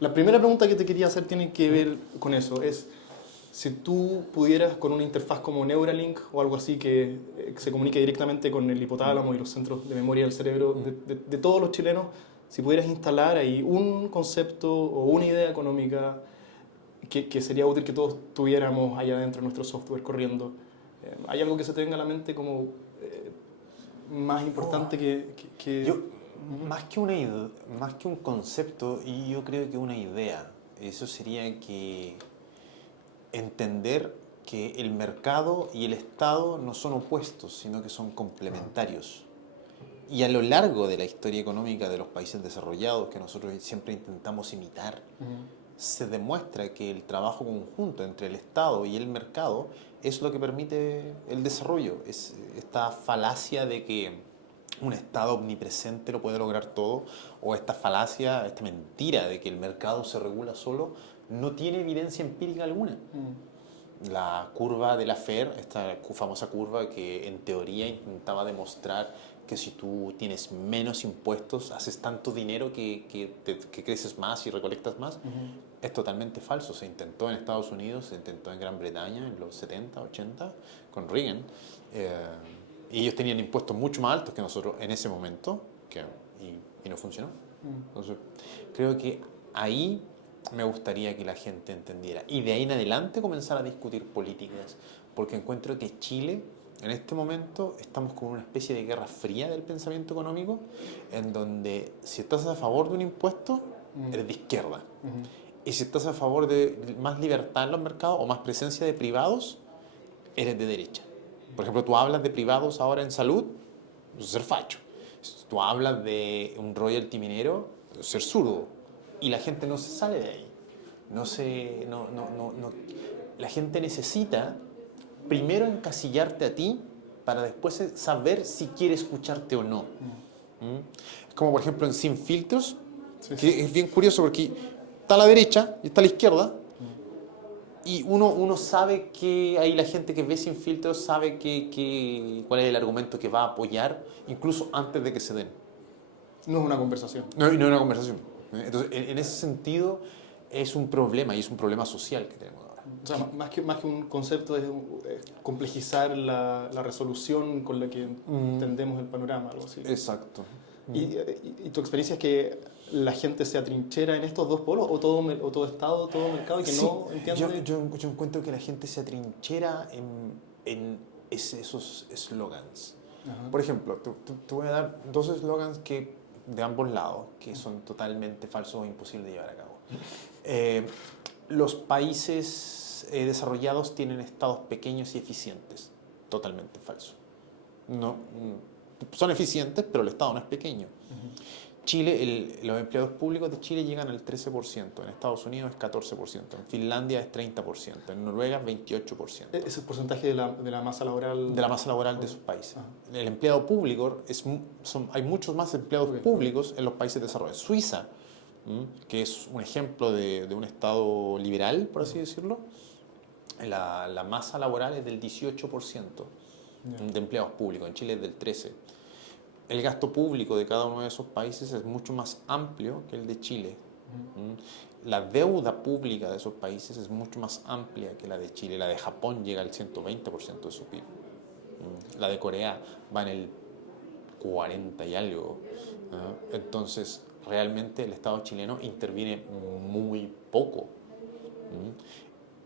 La primera pregunta que te quería hacer tiene que ver con eso. Es, si tú pudieras con una interfaz como Neuralink o algo así que se comunique directamente con el hipotálamo y los centros de memoria del cerebro de todos los chilenos, si pudieras instalar ahí un concepto o una idea económica que sería útil que todos tuviéramos allá adentro de nuestro software corriendo, ¿hay algo que se te venga a la mente como más importante Yo, más que un concepto, y yo creo que una idea, eso sería que entender que el mercado y el Estado no son opuestos, sino que son complementarios. Y a lo largo de la historia económica de los países desarrollados, que nosotros siempre intentamos imitar, se demuestra que el trabajo conjunto entre el Estado y el mercado es lo que permite el desarrollo. Es esta falacia de que un Estado omnipresente lo puede lograr todo, o esta falacia, esta mentira de que el mercado se regula solo, no tiene evidencia empírica alguna. La curva de la FER, esta famosa curva que en teoría intentaba demostrar que si tú tienes menos impuestos, haces tanto dinero que creces más y recolectas más, es totalmente falso. Se intentó en Estados Unidos, se intentó en Gran Bretaña en los 70, 80, con Reagan. Y ellos tenían impuestos mucho más altos que nosotros en ese momento, y no funcionó. Entonces, creo que ahí me gustaría que la gente entendiera. Y de ahí en adelante comenzar a discutir políticas, porque encuentro que Chile, en este momento, estamos con una especie de guerra fría del pensamiento económico, en donde si estás a favor de un impuesto, eres de izquierda. Y si estás a favor de más libertad en los mercados o más presencia de privados, eres de derecha. Por ejemplo, tú hablas de privados ahora en salud, eso es ser facho. Si tú hablas de un royalty minero, eso es ser zurdo. Y la gente no se sale de ahí. La gente necesita primero encasillarte a ti para después saber si quiere escucharte o no. Es como por ejemplo en Sin Filtros, que es bien curioso porque está a la derecha y está a la izquierda, y uno sabe que ahí la gente que ve Sin Filtros sabe cuál es el argumento que va a apoyar, incluso antes de que se den. No es una conversación. No es una conversación. Entonces, en ese sentido, es un problema, y es un problema social que tenemos ahora. O sea, más que un concepto es complejizar la resolución con la que entendemos el panorama, algo así. Exacto. ¿Y tu experiencia es que la gente se atrinchera en estos dos polos o todo Estado, todo mercado y que Sí, no entiende? yo encuentro que la gente se atrinchera en esos eslogans. Por ejemplo, te voy a dar dos eslogans de ambos lados que son totalmente falsos e imposibles de llevar a cabo. Los países desarrollados tienen estados pequeños y eficientes. Totalmente falso. No, son eficientes, pero el estado no es pequeño. Chile, los empleados públicos de Chile llegan al 13%, en Estados Unidos es 14%, en Finlandia es 30%, en Noruega 28%. ¿Ese es el porcentaje de la masa laboral? De la masa laboral de esos países. El empleado público, hay muchos más empleados públicos en los países desarrollados. Suiza, que es un ejemplo de un estado liberal, por así decirlo, la masa laboral es del 18% de empleados públicos, en Chile es del 13%. El gasto público de cada uno de esos países es mucho más amplio que el de Chile. La deuda pública de esos países es mucho más amplia que la de Chile. La de Japón llega al 120% de su PIB. La de Corea va en el 40 y algo. Entonces, realmente el Estado chileno interviene muy poco.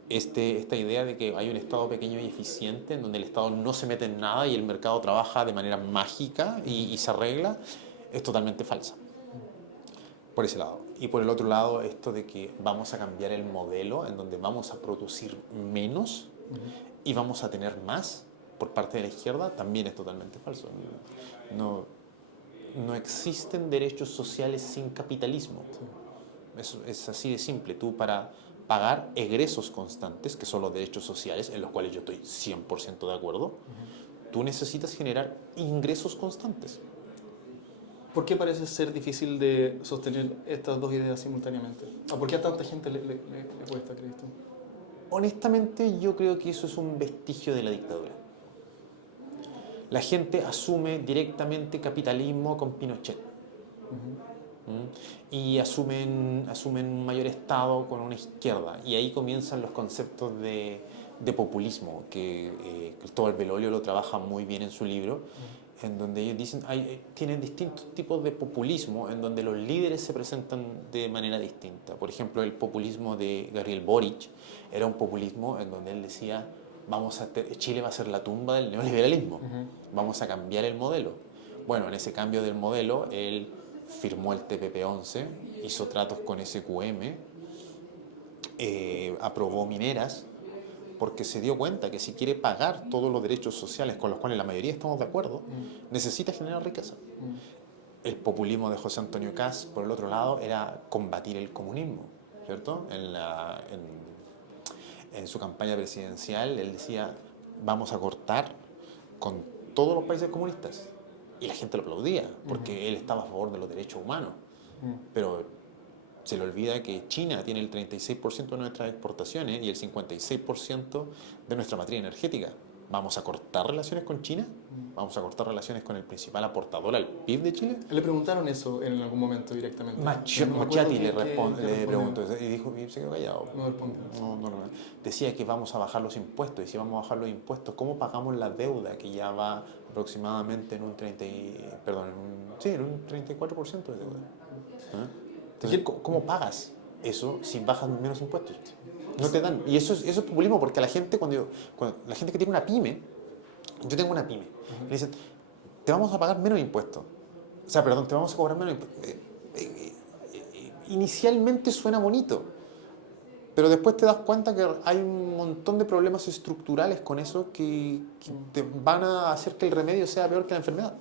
Esta idea de que hay un Estado pequeño y eficiente en donde el Estado no se mete en nada y el mercado trabaja de manera mágica y se arregla, es totalmente falsa. Por ese lado. Y por el otro lado, esto de que vamos a cambiar el modelo en donde vamos a producir menos y vamos a tener más por parte de la izquierda, también es totalmente falso. No existen derechos sociales sin capitalismo. Es así de simple. Tú para pagar egresos constantes, que son los derechos sociales, en los cuales yo estoy 100% de acuerdo, tú necesitas generar ingresos constantes. ¿Por qué parece ser difícil de sostener estas dos ideas simultáneamente? ¿Por qué a tanta gente le cuesta, crees tú? Honestamente, yo creo que eso es un vestigio de la dictadura. La gente asume directamente capitalismo con Pinochet. Y asumen un mayor Estado con una izquierda. Y ahí comienzan los conceptos de populismo, que Cristóbal Belolio lo trabaja muy bien en su libro, en donde ellos dicen, tienen distintos tipos de populismo, en donde los líderes se presentan de manera distinta. Por ejemplo, el populismo de Gabriel Boric era un populismo en donde él decía, Chile va a ser la tumba del neoliberalismo, vamos a cambiar el modelo. Bueno, en ese cambio del modelo, él firmó el TPP-11, hizo tratos con SQM, aprobó mineras, porque se dio cuenta que si quiere pagar todos los derechos sociales con los cuales la mayoría estamos de acuerdo, necesita generar riqueza. El populismo de José Antonio Kast, por el otro lado, era combatir el comunismo, ¿cierto? En su campaña presidencial, él decía, vamos a cortar con todos los países comunistas. Y la gente lo aplaudía, porque él estaba a favor de los derechos humanos. Pero se le olvida que China tiene el 36% de nuestras exportaciones y el 56% de nuestra materia energética. ¿Vamos a cortar relaciones con China? ¿Vamos a cortar relaciones con el principal aportador al PIB de Chile? Le preguntaron eso en algún momento directamente. Machiati le preguntó y dijo, y se quedó callado. No respondió. No. Decía que vamos a bajar los impuestos, y si vamos a bajar los impuestos, ¿cómo pagamos la deuda que ya va aproximadamente en un 34% de deuda? Entonces, ¿cómo pagas eso si bajas menos impuestos? No te dan. Y eso es populismo, porque la gente, cuando la gente que tiene una pyme, yo tengo una pyme, le dicen, te vamos a pagar menos impuestos. O sea, perdón, te vamos a cobrar menos impuestos. Inicialmente suena bonito, pero después te das cuenta que hay un montón de problemas estructurales con eso que te van a hacer que el remedio sea peor que la enfermedad.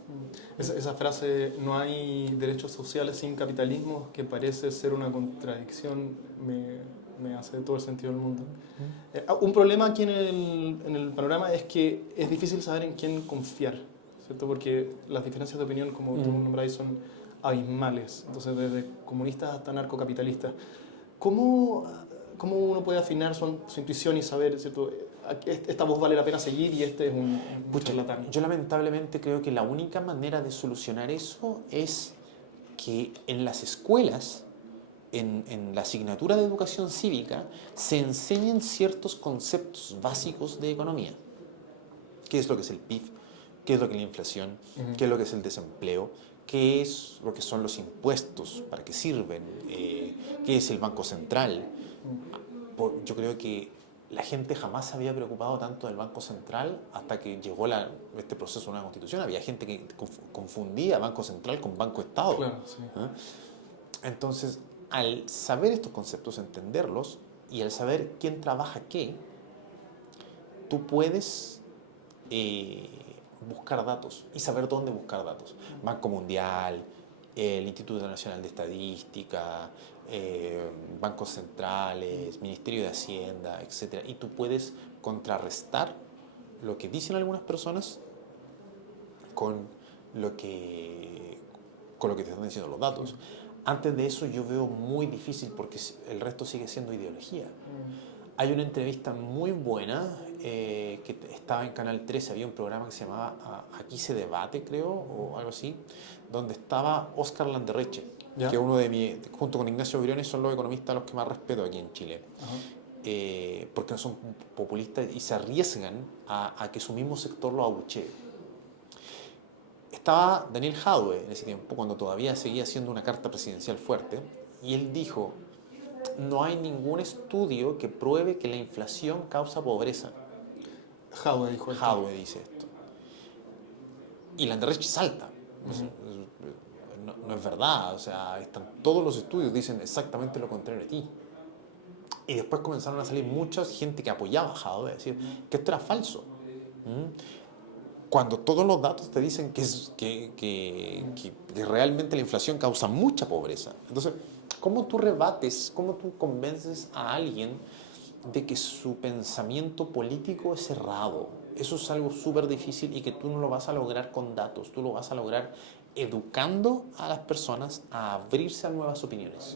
Esa frase, no hay derechos sociales sin capitalismo, que parece ser una contradicción, me hace todo el sentido del mundo. Un problema aquí en el panorama es que es difícil saber en quién confiar, ¿cierto? Porque las diferencias de opinión, como tú nombráis, son abismales. Entonces, desde comunistas hasta narcocapitalistas. ¿Cómo uno puede afinar su intuición y saber, ¿cierto? Esta voz vale la pena seguir y este es un charlatán? Yo lamentablemente creo que la única manera de solucionar eso es que en las escuelas, en la asignatura de educación cívica, se enseñen ciertos conceptos básicos de economía. ¿Qué es lo que es el PIB? ¿Qué es lo que es la inflación? ¿Qué es lo que es el desempleo? ¿Qué es lo que son los impuestos? ¿Para qué sirven? ¿Qué es el Banco Central? Yo creo que la gente jamás se había preocupado tanto del Banco Central hasta que llegó este proceso de una constitución. Había gente que confundía Banco Central con Banco Estado. Claro, sí. Entonces, al saber estos conceptos, entenderlos, y al saber quién trabaja qué, tú puedes buscar datos y saber dónde buscar datos. Banco Mundial, el Instituto Nacional de Estadística, bancos centrales, Ministerio de Hacienda, etc. Y tú puedes contrarrestar lo que dicen algunas personas con lo que te están diciendo los datos. Antes de eso yo veo muy difícil, porque el resto sigue siendo ideología. Hay una entrevista muy buena que estaba en Canal 13, había un programa que se llamaba Aquí se debate, creo, o algo así, donde estaba Óscar Landerreche, que uno junto con Ignacio Briones, son los economistas a los que más respeto aquí en Chile. Porque no son populistas y se arriesgan a que su mismo sector lo abuchee. Estaba Daniel Jadwe en ese tiempo, cuando todavía seguía siendo una carta presidencial fuerte, y él dijo, no hay ningún estudio que pruebe que la inflación causa pobreza. Jadwe dijo esto. Jadwe dice esto. Y Landerreche salta. No es verdad, o sea, todos los estudios dicen exactamente lo contrario de ti. Y después comenzaron a salir mucha gente que apoyaba a Jadwe, a decir que esto era falso. Cuando todos los datos te dicen que realmente la inflación causa mucha pobreza. Entonces, ¿cómo tú rebates, cómo tú convences a alguien de que su pensamiento político es errado? Eso es algo súper difícil y que tú no lo vas a lograr con datos, tú lo vas a lograr educando a las personas a abrirse a nuevas opiniones.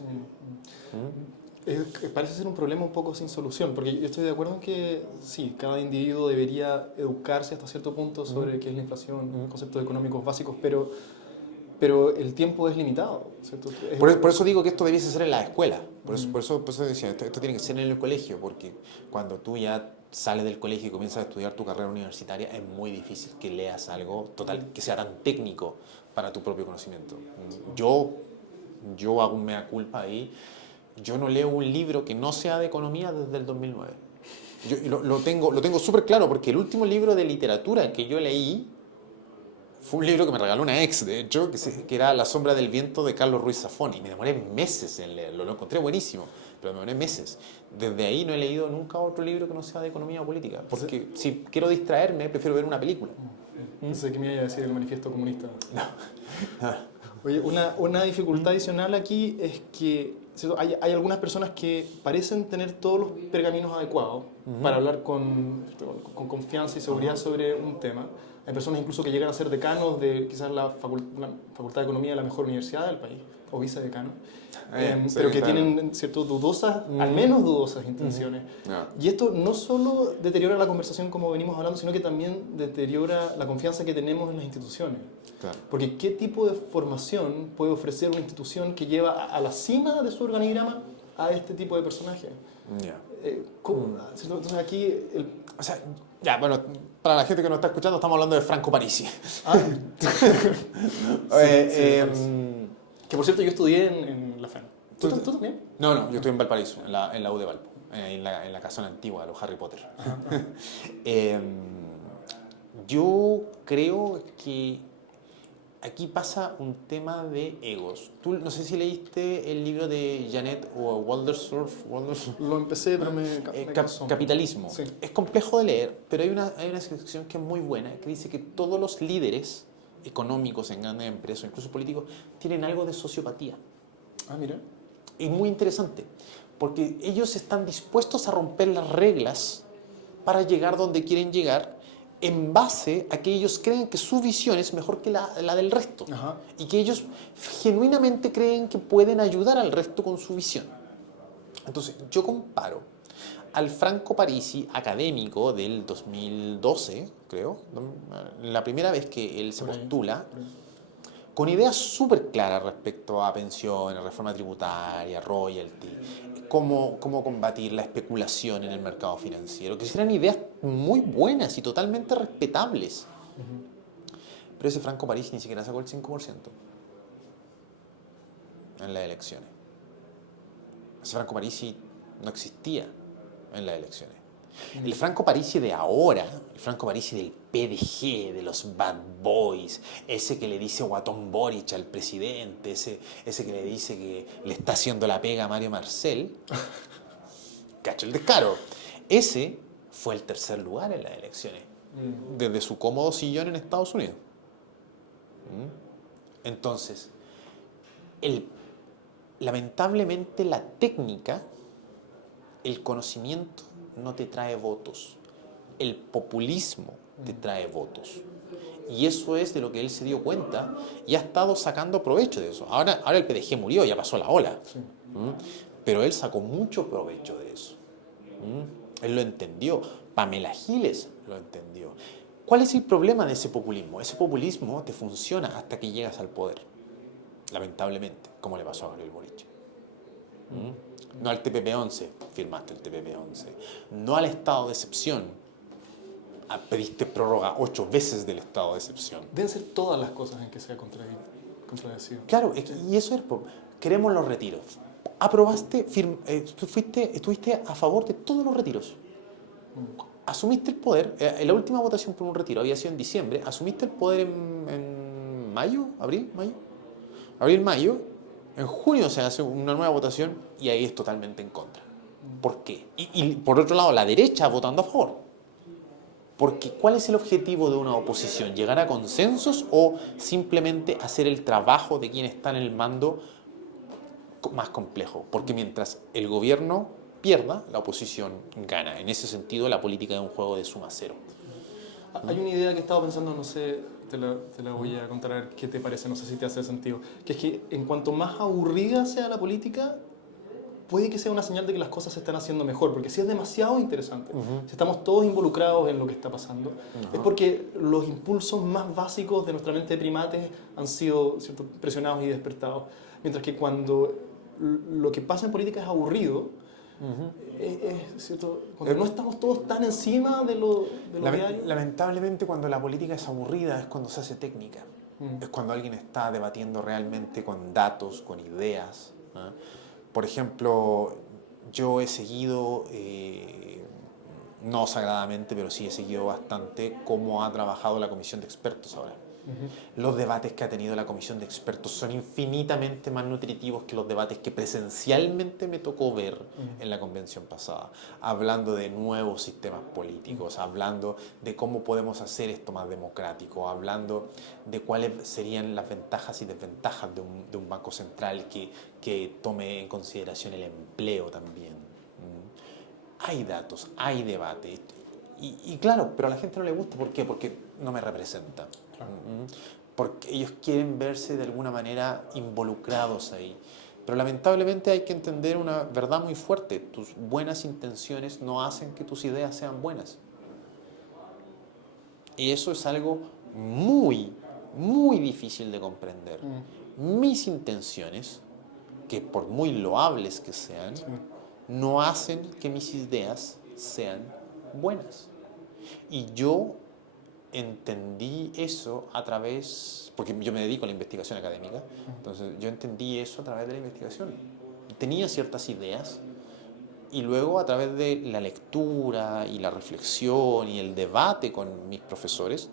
Parece ser un problema un poco sin solución, porque yo estoy de acuerdo en que sí, cada individuo debería educarse hasta cierto punto sobre qué es la inflación, conceptos económicos básicos, pero pero el tiempo es limitado, ¿cierto? Por eso digo que esto debiese ser en la escuela. Por eso decía, esto tiene que ser en el colegio, porque cuando tú ya sales del colegio y comienzas a estudiar tu carrera universitaria, es muy difícil que leas algo total, que sea tan técnico para tu propio conocimiento. Yo hago un mea culpa ahí. Yo no leo un libro que no sea de economía desde el 2009. Lo tengo súper claro, porque el último libro de literatura que yo leí fue un libro que me regaló una ex, de hecho, que era La sombra del viento de Carlos Ruiz Zafón, y me demoré meses en leerlo. Lo encontré buenísimo, pero me demoré meses. Desde ahí no he leído nunca otro libro que no sea de economía o política, porque si quiero distraerme, prefiero ver una película. Pensé que me iba a decir el manifiesto comunista. No. Oye, una dificultad adicional aquí es que, ¿cierto? Hay algunas personas que parecen tener todos los pergaminos adecuados para hablar con confianza y seguridad sobre un tema. Hay personas incluso que llegan a ser decanos de quizás la Facultad de Economía de la mejor universidad del país, o vicedecano, pero que tienen cierto dudosas, al menos dudosas intenciones. Y esto no solo deteriora la conversación como venimos hablando, sino que también deteriora la confianza que tenemos en las instituciones. Claro. Porque ¿qué tipo de formación puede ofrecer una institución que lleva a la cima de su organigrama a este tipo de personajes? ¿Cómo? Entonces aquí... O sea, ya, bueno, para la gente que nos está escuchando, estamos hablando de Franco Parisi. Que por cierto yo estudié en la FEN. ¿Tú también? No, yo estoy en Valparaíso, en la U de Valpo, en la casona antigua de los Harry Potter. Yo creo que aquí pasa un tema de egos. Tú no sé si leíste el libro de Janet Walderstorff. Lo empecé, pero me cansó. Capitalismo. Sí. Es complejo de leer, pero hay una sección que es muy buena, que dice que todos los líderes económicos en grandes empresas, incluso políticos, tienen algo de sociopatía. Ah, mira. Es muy interesante, porque ellos están dispuestos a romper las reglas para llegar donde quieren llegar, en base a que ellos creen que su visión es mejor que la del resto. Ajá. Y que ellos genuinamente creen que pueden ayudar al resto con su visión. Entonces, yo comparo al Franco Parisi académico del 2012, creo, la primera vez que él se postula, con ideas súper claras respecto a pensiones, reforma tributaria, royalty, cómo combatir la especulación en el mercado financiero, que eran ideas muy buenas y totalmente respetables. Pero ese Franco Parisi ni siquiera sacó el 5% en las elecciones. Ese Franco Parisi no existía en las elecciones. El Franco Parisi de ahora, el Franco Parisi del PDG, de los Bad Boys, ese que le dice Guatón Boric al presidente, ese que le dice que le está haciendo la pega a Mario Marcel, cacho el descaro. Ese fue el tercer lugar en las elecciones, desde su cómodo sillón en Estados Unidos. Entonces, lamentablemente la técnica, el conocimiento, no te trae votos. El populismo te trae votos. Y eso es de lo que él se dio cuenta y ha estado sacando provecho de eso. Ahora el PDG murió, ya pasó la ola. Sí. Pero él sacó mucho provecho de eso. Él lo entendió. Pamela Giles lo entendió. ¿Cuál es el problema de ese populismo? Ese populismo te funciona hasta que llegas al poder. Lamentablemente, como le pasó a Gabriel Boric. No al TPP-11, firmaste el TPP-11. No al estado de excepción, pediste prórroga 8 veces del estado de excepción. Deben ser todas las cosas en que sea contradecido. Claro, y eso es, queremos los retiros. Aprobaste, estuviste a favor de todos los retiros. Asumiste el poder, en la última votación por un retiro había sido en diciembre, asumiste el poder en mayo, abril-mayo. En junio se hace una nueva votación y ahí es totalmente en contra. ¿Por qué? Y por otro lado, la derecha votando a favor. Porque ¿cuál es el objetivo de una oposición? ¿Llegar a consensos o simplemente hacer el trabajo de quien está en el mando más complejo? Porque mientras el gobierno pierda, la oposición gana. En ese sentido, la política es un juego de suma cero. Hay una idea que he estado pensando, no sé, te la voy a contar a ver qué te parece, no sé si te hace sentido, que es que en cuanto más aburrida sea la política, puede que sea una señal de que las cosas se están haciendo mejor, porque si es demasiado interesante, Ujú. si estamos todos involucrados en lo que está pasando, es Ajá. porque los impulsos más básicos de nuestra mente de primates han sido, ¿cierto?, presionados y despertados. Mientras que cuando lo que pasa en política es aburrido, Ujú. ¿cierto?, cuando no estamos todos tan encima de lo diario. Lamentablemente, cuando la política es aburrida es cuando se hace técnica. Mm. Es cuando alguien está debatiendo realmente con datos, con ideas. ¿Ah? Por ejemplo, yo he seguido, no sagradamente, pero sí he seguido bastante cómo ha trabajado la comisión de expertos ahora. Ujú. Los debates que ha tenido la comisión de expertos son infinitamente más nutritivos que los debates que presencialmente me tocó ver en la convención pasada, hablando de nuevos sistemas políticos, hablando de cómo podemos hacer esto más democrático, hablando de cuáles serían las ventajas y desventajas de un banco central que tome en consideración el empleo también. Hay datos, hay debate. Y claro, pero a la gente no le gusta. ¿Por qué? Porque no me representa. Claro. Porque ellos quieren verse de alguna manera involucrados ahí. Pero lamentablemente hay que entender una verdad muy fuerte. Tus buenas intenciones no hacen que tus ideas sean buenas. Y eso es algo muy, muy difícil de comprender. Mis intenciones, que por muy loables que sean, Sí. no hacen que mis ideas sean buenas. Y yo entendí eso a través, porque yo me dedico a la investigación académica, entonces yo entendí eso a través de la investigación. Tenía ciertas ideas y luego a través de la lectura y la reflexión y el debate con mis profesores,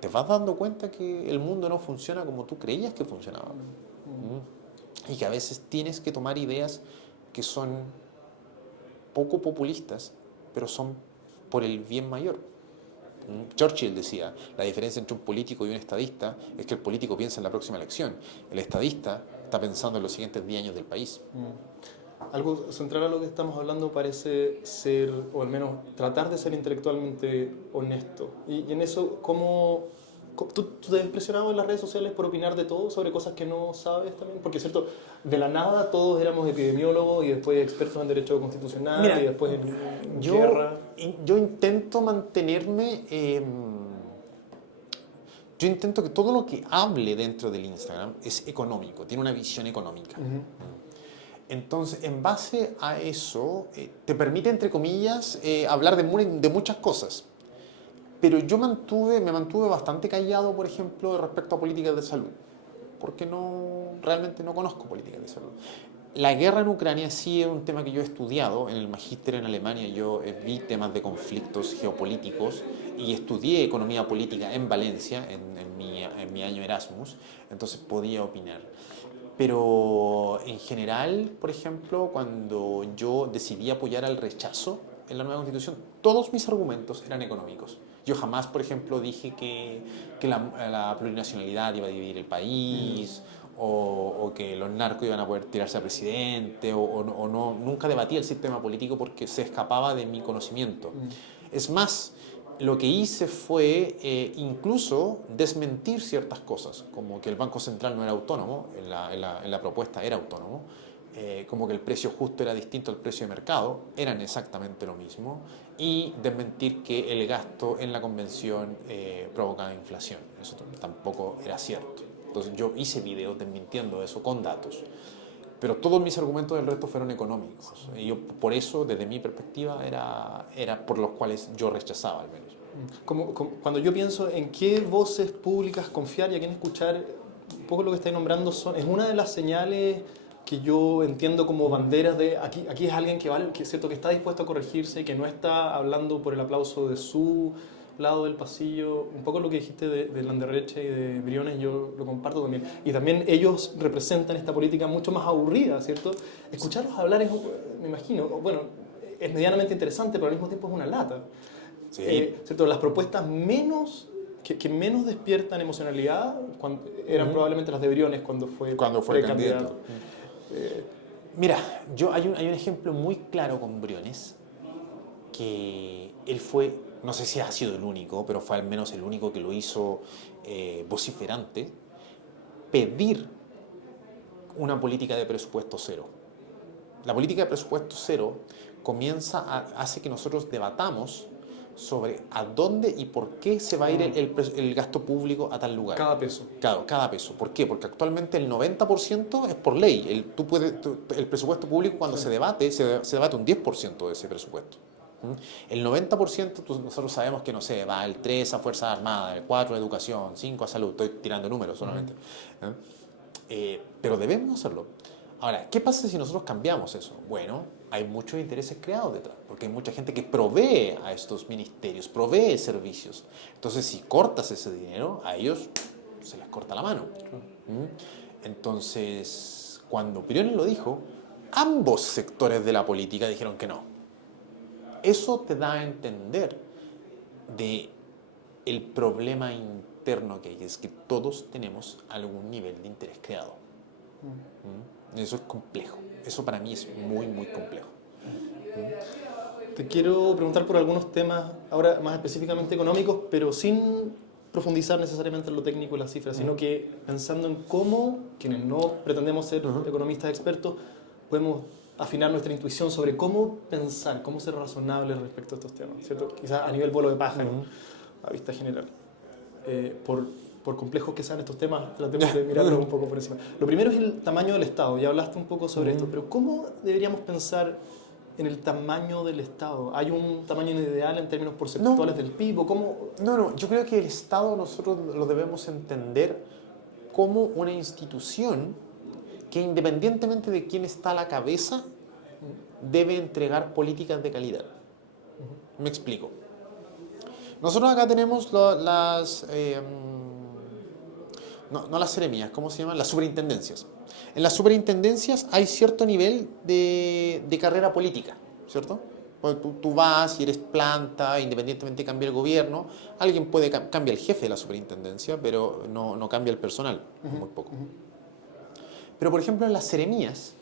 te vas dando cuenta que el mundo no funciona como tú creías que funcionaba. Y que a veces tienes que tomar ideas que son poco populistas, pero son por el bien mayor. Churchill decía, la diferencia entre un político y un estadista es que el político piensa en la próxima elección, el estadista está pensando en los siguientes 10 años del país. Algo central a lo que estamos hablando parece ser, o al menos tratar de ser intelectualmente honesto. Y en eso, ¿tú te ves presionado en las redes sociales por opinar de todo sobre cosas que no sabes también? Porque es cierto, de la nada todos éramos epidemiólogos y después expertos en derecho constitucional. Mira, Y después en yo, guerra. yo intento mantenerme, yo intento que todo lo que hable dentro del Instagram es económico, tiene una visión económica. Entonces, en base a eso, te permite, entre comillas, hablar de muchas cosas. Pero yo me mantuve bastante callado, por ejemplo, respecto a políticas de salud, porque realmente no conozco políticas de salud. La guerra en Ucrania sí es un tema que yo he estudiado. En el magíster en Alemania yo vi temas de conflictos geopolíticos y estudié economía política en Valencia, en mi año Erasmus, entonces podía opinar. Pero en general, por ejemplo, cuando yo decidí apoyar al rechazo en la nueva constitución, todos mis argumentos eran económicos. Yo jamás, por ejemplo, dije que la plurinacionalidad iba a dividir el país, o que los narcos iban a poder tirarse a presidente, o no, nunca debatí el sistema político porque se escapaba de mi conocimiento. Es más, lo que hice fue incluso desmentir ciertas cosas, como que el Banco Central no era autónomo, en la propuesta era autónomo, como que el precio justo era distinto al precio de mercado, eran exactamente lo mismo, y desmentir que el gasto en la convención provocaba inflación. Eso tampoco era cierto. Entonces yo hice videos desmintiendo eso con datos. Pero todos mis argumentos del resto fueron económicos. Y yo, por eso, desde mi perspectiva, era por los cuales yo rechazaba al menos. Cuando yo pienso en qué voces públicas confiar y a quién escuchar, un poco lo que estáis nombrando es una de las señales que yo entiendo como banderas de aquí es alguien que vale, que es cierto, que está dispuesto a corregirse, que no está hablando por el aplauso de su lado del pasillo. Un poco lo que dijiste de Landerreche y de Briones, yo lo comparto también. Y también ellos representan esta política mucho más aburrida, ¿cierto? Escucharlos hablar es, me imagino, bueno, es medianamente interesante, pero al mismo tiempo es una lata. Sí. ¿Cierto? Las propuestas que menos despiertan emocionalidad eran probablemente las de Briones cuando fue candidato. Mira, hay un ejemplo muy claro con Briones, que él fue, no sé si ha sido el único, pero fue al menos el único que lo hizo vociferante, pedir una política de presupuesto cero. La política de presupuesto cero hace que nosotros debatamos sobre a dónde y por qué se va a ir el gasto público a tal lugar. Cada peso. Cada peso. ¿Por qué? Porque actualmente el 90% es por ley. El presupuesto público cuando se debate un 10% de ese presupuesto. El 90% nosotros sabemos que, no sé, va el 3 a Fuerzas Armadas, el 4 a Educación, 5 a Salud. Estoy tirando números solamente. Pero debemos hacerlo. Ahora, ¿qué pasa si nosotros cambiamos eso? Bueno, hay muchos intereses creados detrás, porque hay mucha gente que provee a estos ministerios, provee servicios. Entonces, si cortas ese dinero, a ellos se les corta la mano. Entonces, cuando Briones lo dijo, ambos sectores de la política dijeron que no. Eso te da a entender de el problema interno que hay, es que todos tenemos algún nivel de interés creado. Eso es complejo. Eso para mí es muy, muy complejo. Te quiero preguntar por algunos temas, ahora más específicamente económicos, pero sin profundizar necesariamente en lo técnico y las cifras, sino que pensando en cómo, quienes no pretendemos ser economistas expertos, podemos afinar nuestra intuición sobre cómo pensar, cómo ser razonables respecto a estos temas, ¿cierto? Quizás a nivel vuelo de pájaro, a vista general. Por complejos que sean estos temas, tratemos de mirarlos un poco por encima. Lo primero es el tamaño del Estado, ya hablaste un poco sobre esto, pero ¿cómo deberíamos pensar en el tamaño del Estado? ¿Hay un tamaño ideal en términos porcentuales del PIB? ¿O cómo? No, yo creo que el Estado nosotros lo debemos entender como una institución que, independientemente de quién está a la cabeza, debe entregar políticas de calidad. Me explico. Nosotros acá tenemos las seremías, ¿cómo se llaman? Las superintendencias. En las superintendencias hay cierto nivel de carrera política, ¿cierto? Cuando tú vas y eres planta, independientemente de cambie el gobierno, alguien puede cambiar el jefe de la superintendencia, pero no cambia el personal, muy poco. Pero, por ejemplo, en las seremías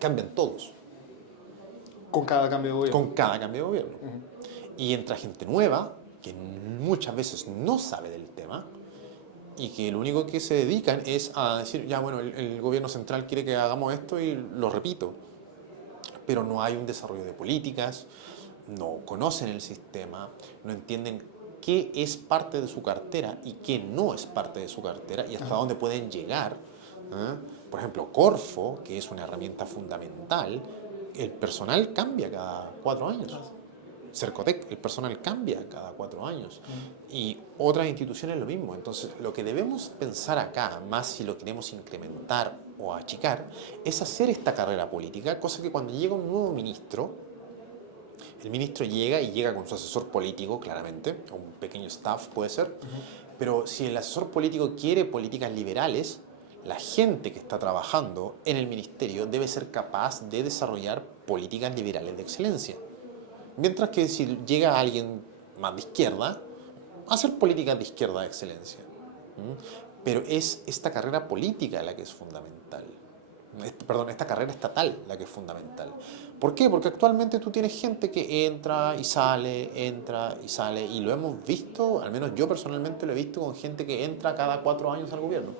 cambian todos. Con cada cambio de gobierno. Con cada cambio de gobierno. Y entra gente nueva, que muchas veces no sabe del tema, y que lo único que se dedican es a decir, ya bueno, el gobierno central quiere que hagamos esto y lo repito. Pero no hay un desarrollo de políticas, no conocen el sistema, no entienden qué es parte de su cartera y qué no es parte de su cartera y hasta dónde pueden llegar. Por ejemplo, Corfo, que es una herramienta fundamental, el personal cambia cada 4 años. Cercotec, el personal cambia cada 4 años. Y otras instituciones lo mismo. Entonces, lo que debemos pensar acá, más si lo queremos incrementar o achicar, es hacer esta carrera política, cosa que cuando llega un nuevo ministro, el ministro llega con su asesor político, claramente, o un pequeño staff puede ser, pero si el asesor político quiere políticas liberales, la gente que está trabajando en el ministerio debe ser capaz de desarrollar políticas liberales de excelencia. Mientras que si llega alguien más de izquierda, hacer políticas de izquierda de excelencia. Pero es esta carrera política la que es fundamental. Esta carrera estatal la que es fundamental. ¿Por qué? Porque actualmente tú tienes gente que entra y sale, y lo hemos visto, al menos yo personalmente lo he visto con gente que entra cada 4 años al gobierno.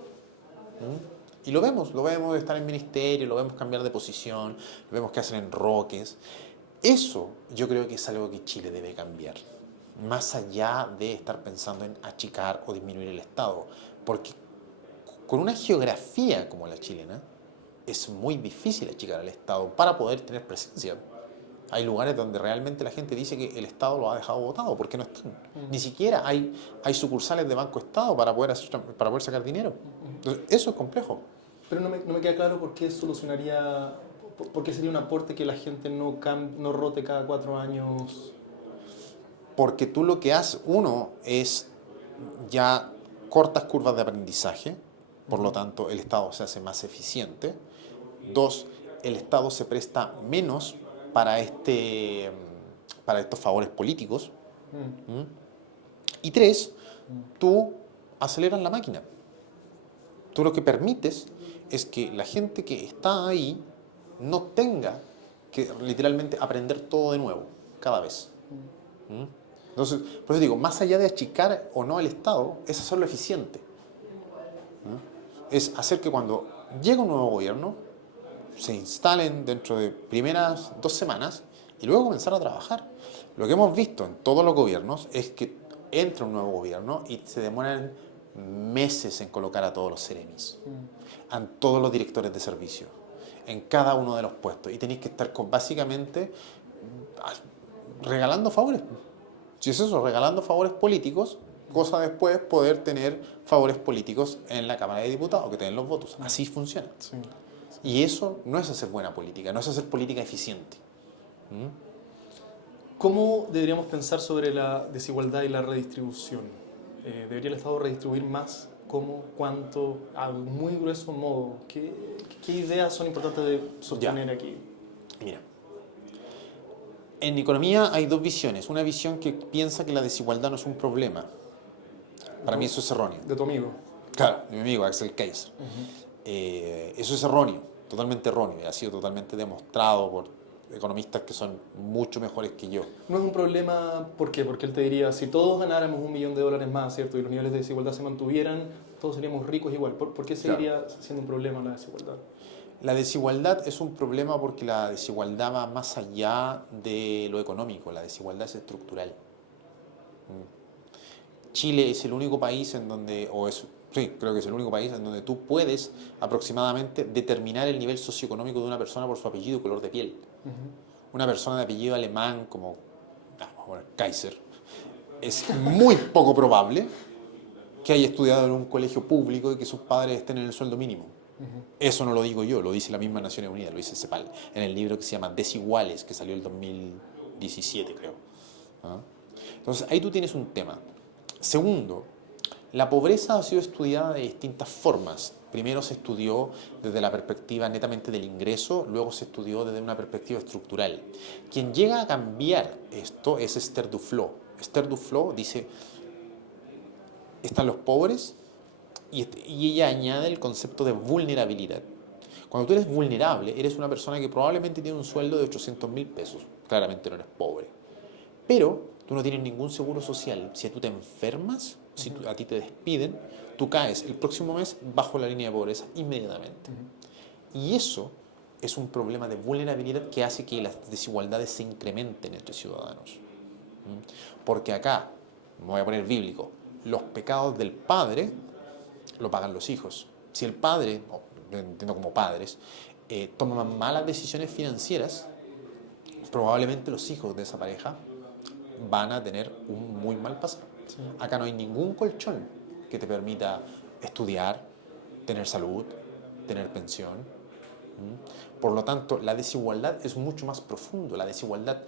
Y lo vemos estar en ministerio, lo vemos cambiar de posición, lo vemos que hacen enroques. Eso yo creo que es algo que Chile debe cambiar, más allá de estar pensando en achicar o disminuir el Estado, porque con una geografía como la chilena es muy difícil achicar al Estado para poder tener presencia. Hay lugares donde realmente la gente dice que el Estado lo ha dejado botado porque no están. Ni siquiera hay sucursales de Banco Estado para poder sacar dinero. Entonces, eso es complejo. Pero no me queda claro por qué solucionaría... ¿Por qué sería un aporte que la gente no rote cada 4 años? Porque tú lo que haces, uno, es ya cortas curvas de aprendizaje, por lo tanto el Estado se hace más eficiente. 2, el Estado se presta menos para estos favores políticos. Y 3, tú aceleras la máquina. Tú lo que permites es que la gente que está ahí no tenga que literalmente aprender todo de nuevo, cada vez. Entonces, por eso digo, más allá de achicar o no el Estado, es hacerlo eficiente. Es hacer que cuando llega un nuevo gobierno, se instalen dentro de primeras 2 semanas y luego comenzar a trabajar. Lo que hemos visto en todos los gobiernos es que entra un nuevo gobierno y se demoran meses en colocar a todos los seremis, a todos los directores de servicio, en cada uno de los puestos. Y tenéis que estar básicamente regalando favores. Si es eso, regalando favores políticos, cosa después poder tener favores políticos en la Cámara de Diputados, que tengan los votos. Así funciona. Sí. Y eso no es hacer buena política, no es hacer política eficiente. ¿Cómo deberíamos pensar sobre la desigualdad y la redistribución? ¿Debería el Estado redistribuir más? ¿Cómo? ¿Cuánto? A muy grueso modo. ¿Qué ideas son importantes de sostener aquí? Mira, en economía hay 2 visiones. Una visión que piensa que la desigualdad no es un problema. Para mí eso es erróneo. De tu amigo. Claro, de mi amigo Axel Kaiser. Eso es erróneo, totalmente erróneo, y ha sido totalmente demostrado por economistas que son mucho mejores que yo. No es un problema, ¿por qué? Porque él te diría, si todos ganáramos $1.000.000 más, ¿cierto? Y los niveles de desigualdad se mantuvieran, todos seríamos ricos igual. ¿Por qué seguiría siendo un problema la desigualdad? La desigualdad es un problema porque la desigualdad va más allá de lo económico, la desigualdad es estructural. Chile es el único país en donde, sí, creo que es el único país en donde tú puedes aproximadamente determinar el nivel socioeconómico de una persona por su apellido y color de piel. Una persona de apellido alemán como Kaiser, es muy poco probable que haya estudiado en un colegio público y que sus padres estén en el sueldo mínimo. Eso no lo digo yo, lo dice la misma Naciones Unidas, lo dice CEPAL, en el libro que se llama Desiguales, que salió en el 2017, creo. Entonces, ahí tú tienes un tema. Segundo, la pobreza ha sido estudiada de distintas formas. Primero se estudió desde la perspectiva netamente del ingreso, luego se estudió desde una perspectiva estructural. Quien llega a cambiar esto es Esther Duflo. Esther Duflo dice, están los pobres, y ella añade el concepto de vulnerabilidad. Cuando tú eres vulnerable, eres una persona que probablemente tiene un sueldo de 800.000 pesos. Claramente no eres pobre. Pero tú no tienes ningún seguro social. Si tú te enfermas, si a ti te despiden, tú caes el próximo mes bajo la línea de pobreza inmediatamente. Y eso es un problema de vulnerabilidad que hace que las desigualdades se incrementen entre ciudadanos. Porque acá, me voy a poner bíblico, los pecados del padre lo pagan los hijos. Si el padre, entiendo como padres, toma malas decisiones financieras, probablemente los hijos de esa pareja van a tener un muy mal pasado. Sí. Acá no hay ningún colchón que te permita estudiar, tener salud, tener pensión. Por lo tanto, la desigualdad es mucho más profundo. La desigualdad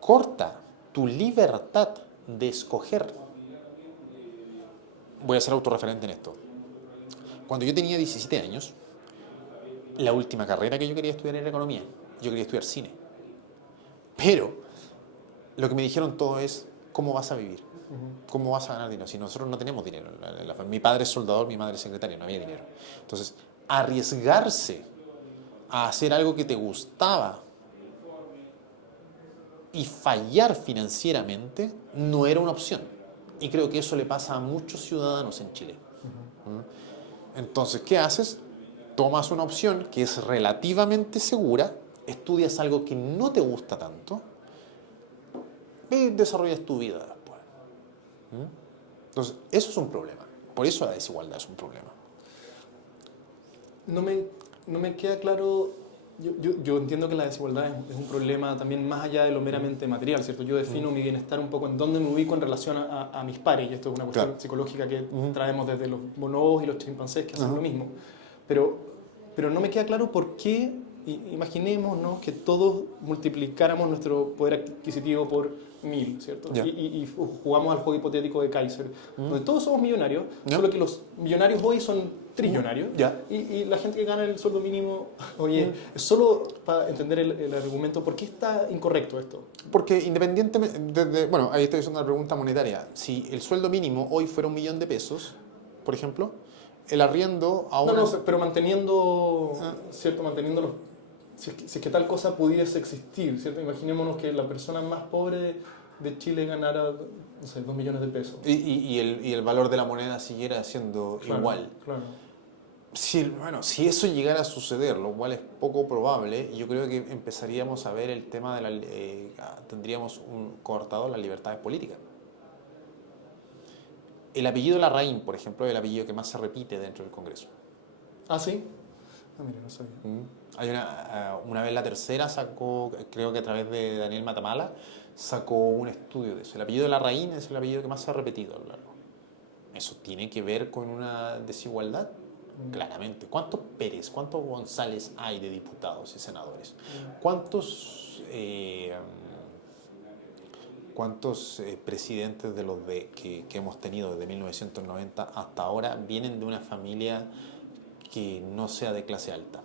corta tu libertad de escoger. Voy a ser autorreferente en esto. Cuando yo tenía 17 años, la última carrera que yo quería estudiar era economía. Yo quería estudiar cine. Pero lo que me dijeron todo es, ¿cómo vas a vivir? ¿Cómo vas a ganar dinero? Si nosotros no tenemos dinero. Mi padre es soldador, mi madre es secretaria, no había dinero. Entonces, arriesgarse a hacer algo que te gustaba y fallar financieramente no era una opción. Y creo que eso le pasa a muchos ciudadanos en Chile. Entonces, ¿qué haces? Tomas una opción que es relativamente segura, estudias algo que no te gusta tanto y desarrollas tu vida después. Entonces, eso es un problema. Por eso la desigualdad es un problema. No me queda claro. Yo entiendo que la desigualdad es un problema también más allá de lo meramente material, ¿cierto? Yo defino mi bienestar un poco en dónde me ubico en relación a mis pares, y esto es una cuestión psicológica que traemos desde los bonobos y los chimpancés que hacen lo mismo. Pero no me queda claro por qué, imaginémonos que todos multiplicáramos nuestro poder adquisitivo por 1.000, ¿cierto? Y jugamos al juego hipotético de Kaiser, donde todos somos millonarios, solo que los millonarios hoy son trillonarios, y la gente que gana el sueldo mínimo, oye, es solo para entender el argumento, ¿por qué está incorrecto esto? Porque independientemente, bueno, ahí estoy haciendo una pregunta monetaria, si el sueldo mínimo hoy fuera $1.000.000, por ejemplo, el arriendo ahora... No, pero manteniendo, ¿cierto? Manteniendo los... Si es que tal cosa pudiese existir, ¿cierto? Imaginémonos que la persona más pobre de Chile ganara, no sé, 2 millones de pesos. Y el valor de la moneda siguiera siendo igual. Claro. Si eso llegara a suceder, lo cual es poco probable, yo creo que empezaríamos a ver el tema tendríamos cortado las libertades políticas. El apellido Larraín, por ejemplo, es el apellido que más se repite dentro del Congreso. ¿Ah, sí? Ah, mira, no sabía. Hay una vez la tercera sacó, creo que a través de Daniel Matamala, sacó un estudio de eso. El apellido Larraín es el apellido que más se ha repetido a lo largo. ¿Eso tiene que ver con una desigualdad? Claramente. ¿Cuántos Pérez, cuántos González hay de diputados y senadores? ¿Cuántos presidentes de que hemos tenido desde 1990 hasta ahora vienen de una familia que no sea de clase alta?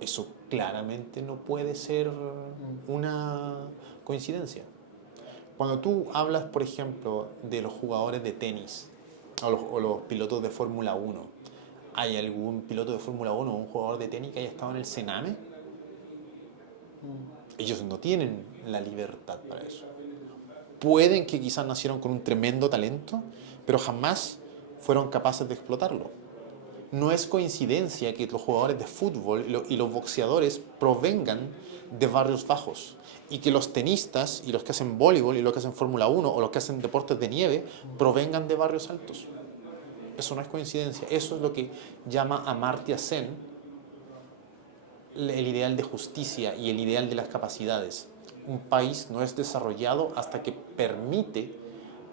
Eso claramente no puede ser una coincidencia. Cuando tú hablas, por ejemplo, de los jugadores de tenis o los pilotos de Fórmula 1, ¿hay algún piloto de Fórmula 1 o un jugador de tenis que haya estado en el Sename? Ellos no tienen la libertad para eso. Pueden que quizás nacieron con un tremendo talento, pero jamás fueron capaces de explotarlo. No es coincidencia que los jugadores de fútbol y los boxeadores provengan de barrios bajos y que los tenistas y los que hacen voleibol y los que hacen Fórmula 1 o los que hacen deportes de nieve provengan de barrios altos. Eso no es coincidencia. Eso es lo que llama Amartya Sen el ideal de justicia y el ideal de las capacidades. Un país no es desarrollado hasta que permite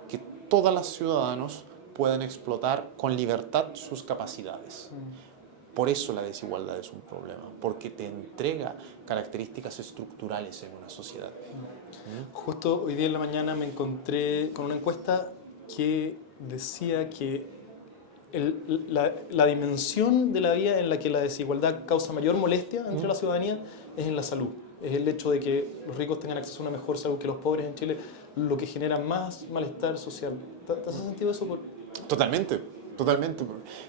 que todos los ciudadanos puedan explotar con libertad sus capacidades. Por eso la desigualdad es un problema, porque te entrega características estructurales en una sociedad. Justo hoy día en la mañana me encontré con una encuesta que decía que la dimensión de la vida en la que la desigualdad causa mayor molestia entre la ciudadanía es en la salud. Es el hecho de que los ricos tengan acceso a una mejor salud que los pobres en Chile, lo que genera más malestar social. ¿Te has sentido eso? Totalmente.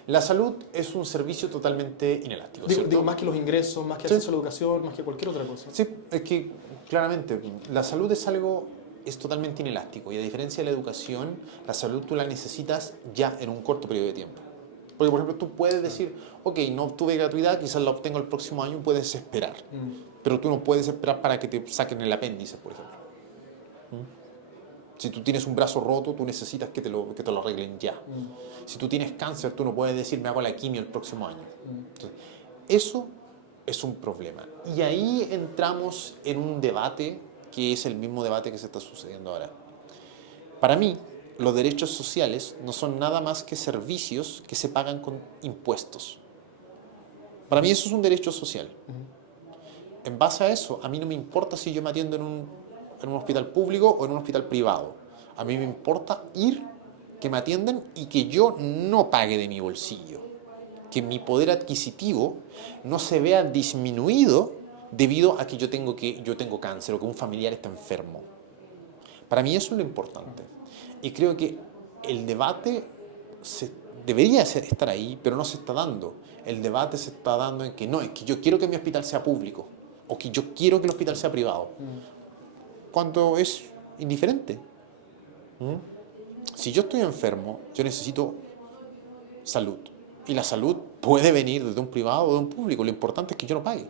La salud es un servicio totalmente inelástico. Digo, más que los ingresos, más que acceso a la educación, más que cualquier otra cosa. Sí, es que claramente la salud es totalmente inelástico y a diferencia de la educación, la salud tú la necesitas ya en un corto periodo de tiempo. Porque, por ejemplo, tú puedes decir, ok, no obtuve gratuidad, quizás la obtengo el próximo año, puedes esperar. Pero tú no puedes esperar para que te saquen el apéndice, por ejemplo. Si tú tienes un brazo roto, tú necesitas que te lo arreglen ya. Si tú tienes cáncer, tú no puedes decir, me hago la quimio el próximo año. Entonces, eso es un problema. Y ahí entramos en un debate que es el mismo debate que se está sucediendo ahora. Para mí, los derechos sociales no son nada más que servicios que se pagan con impuestos. Para mí eso es un derecho social. En base a eso, a mí no me importa si yo me atiendo en un hospital público o en un hospital privado. A mí me importa que me atiendan y que yo no pague de mi bolsillo. Que mi poder adquisitivo no se vea disminuido debido a que yo tengo cáncer o que un familiar está enfermo. Para mí eso es lo importante. Y creo que el debate debería estar ahí, pero no se está dando. El debate se está dando en que no, es que yo quiero que mi hospital sea público o que yo quiero que el hospital sea privado. Cuando es indiferente. Si yo estoy enfermo, yo necesito salud. Y la salud puede venir desde un privado o de un público. Lo importante es que yo no pague.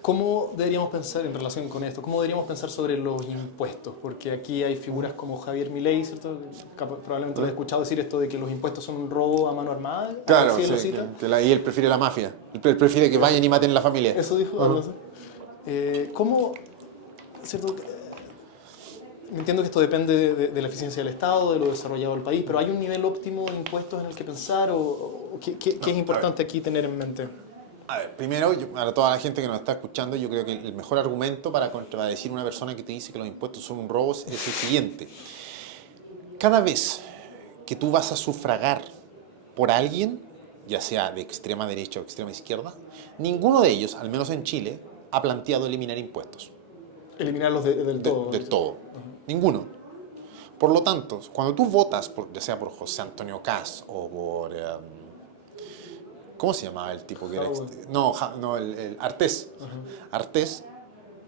¿Cómo deberíamos pensar en relación con esto? ¿Cómo deberíamos pensar sobre los impuestos? Porque aquí hay figuras como Javier Milei, ¿cierto? Probablemente lo he escuchado decir esto de que los impuestos son un robo a mano armada. Claro, ¿Sí sí, lo cita? y él prefiere la mafia. Él prefiere que vayan y maten a la familia. Eso dijo. Algo así. ¿Cómo, cierto? Entiendo que esto depende de la eficiencia del Estado, de lo desarrollado del país, pero ¿hay un nivel óptimo de impuestos en el que pensar o qué es importante aquí tener en mente? A ver, primero, para toda la gente que nos está escuchando, yo creo que el mejor argumento para contradecir a una persona que te dice que los impuestos son un robo es el siguiente. Cada vez que tú vas a sufragar por alguien, ya sea de extrema derecha o extrema izquierda, ninguno de ellos, al menos en Chile, ha planteado eliminar impuestos. Eliminarlos del todo. Del todo. Ninguno. Por lo tanto, cuando tú votas, ya sea por José Antonio Kast o por... ¿cómo se llamaba el tipo que era? El Artés. Artés,